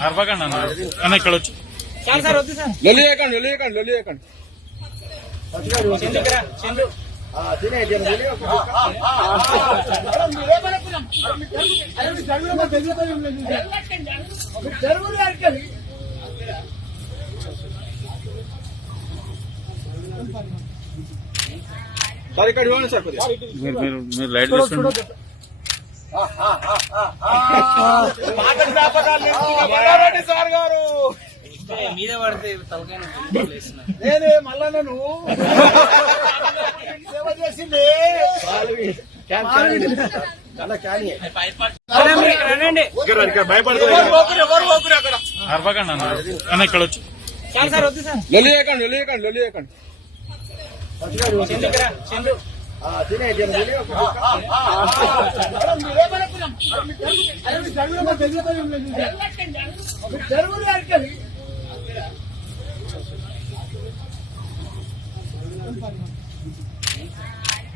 అరవకండి అన్న ఇక్కడ వచ్చి సార్ ఇక్కడ ఇవ్వండి సార్ మీరు లైట్ చూసుకోండి. సార్ గారు మీద పడితే నేనే మళ్ళా నువ్వు సేవ చేసింది అరవకండి అన్న ఇక్కడ వచ్చి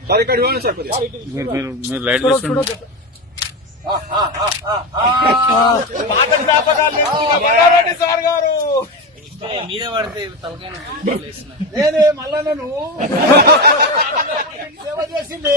సార్ ఇక్కడ ఇవ్వండి సార్ మీరు లైట్ చూసుకోండి. సార్ గారు మీద పడితే నేనే మళ్ళా నువ్వు సేవ చేసింది